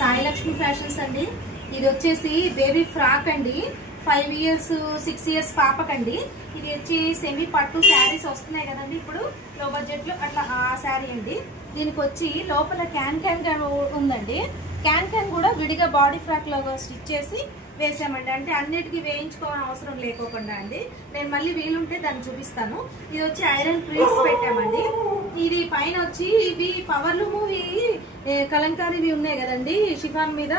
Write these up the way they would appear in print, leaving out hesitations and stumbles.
Sai Lakshmi fashions అండి. ఇది వచ్చేసి బేబీ ఫ్రాక్ అండి, 5 years 6 years పాపకండి. ఇది వచ్చి సెమీ పట్టు శారీస్ వస్తున్నాయి కదండి ఇప్పుడు లో బడ్జెట్ లో, అట్లా ఆ శారీ అండి. దీనికి వచ్చి లోపల క్యాన్ ఉందండి. క్యాన్ కూడా విడిగా బాడీ ఫ్రాక్ లాగా స్టిచ్ చేసి వేసామండి. అంటే అన్నిటికీ వేయించుకోవాలని అవసరం లేకోకుండా అండి. నేను మళ్ళీ వీలుంటే దాన్ని చూపిస్తాను. ఇది వచ్చి ఐరన్ ప్రీస్ పెట్టామండి. ఇది పైన వచ్చి ఇవి పవర్లూము కలంకారీవి ఉన్నాయి కదండి, షిఫాన్ మీద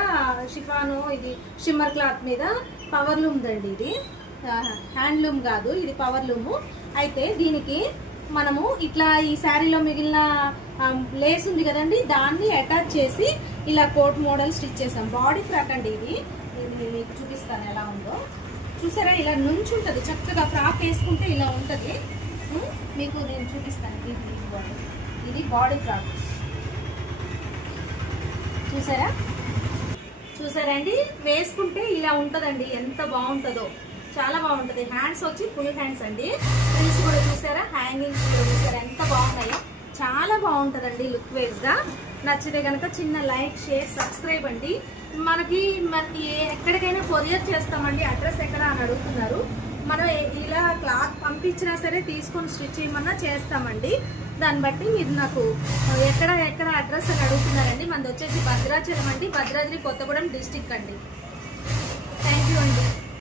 షిఫాను, ఇది షిమ్మర్ క్లాత్ మీద పవర్లూమ్ దండి. ఇది హ్యాండ్లూమ్ కాదు, ఇది పవర్లూము. అయితే దీనికి మనము ఇట్లా ఈ శారీలో మిగిలిన లేస్ ఉంది కదండి, దాన్ని అటాచ్ చేసి ఇలా కోట్ మోడల్ స్టిచ్ చేసాం. బాడీ ఫ్రాక్ అండి ఇది. మీకు చూపిస్తాను ఎలా ఉందో. చూసారా, ఇలా నుంచి ఉంటుంది చక్కగా. ఫ్రాక్ వేసుకుంటే ఇలా ఉంటుంది. మీకు నేను చూపిస్తాను. ఇది బాడీ ఫ్రాక్. చూసారా అండి, వేసుకుంటే ఇలా ఉంటదండి. ఎంత బాగుంటుందో, చాలా బాగుంటది. హ్యాండ్స్ వచ్చి ఫుల్ హ్యాండ్స్ అండి. ఫ్రిల్స్ కూడా చూసారా, హ్యాంగింగ్స్ కూడా చూసారా ఎంత బాగున్నాయో. చాలా బాగుంటదండి లుక్ వైజ్ గా. నచ్చితే కనుక చిన్న లైక్, షేర్, సబ్స్క్రైబ్ అండి. మనకి ఎక్కడికైనా కొరియర్ చేస్తామండి. అడ్రస్ ఎక్కడ అని అడుగుతున్నారు. మనం ఇలా క్లాత్ పంపించినా సరే తీసుకొని స్టిచ్ చేయమన్నా చేస్తామండి. దాన్ని బట్టి మీరు నాకు ఎక్కడ అడ్రస్ అని అడుగుతున్నారండి. మనది వచ్చేసి భద్రాచలం అండి, భద్రాద్రి కొత్తగూడెం డిస్టిక్ అండి. థ్యాంక్ యూ అండి.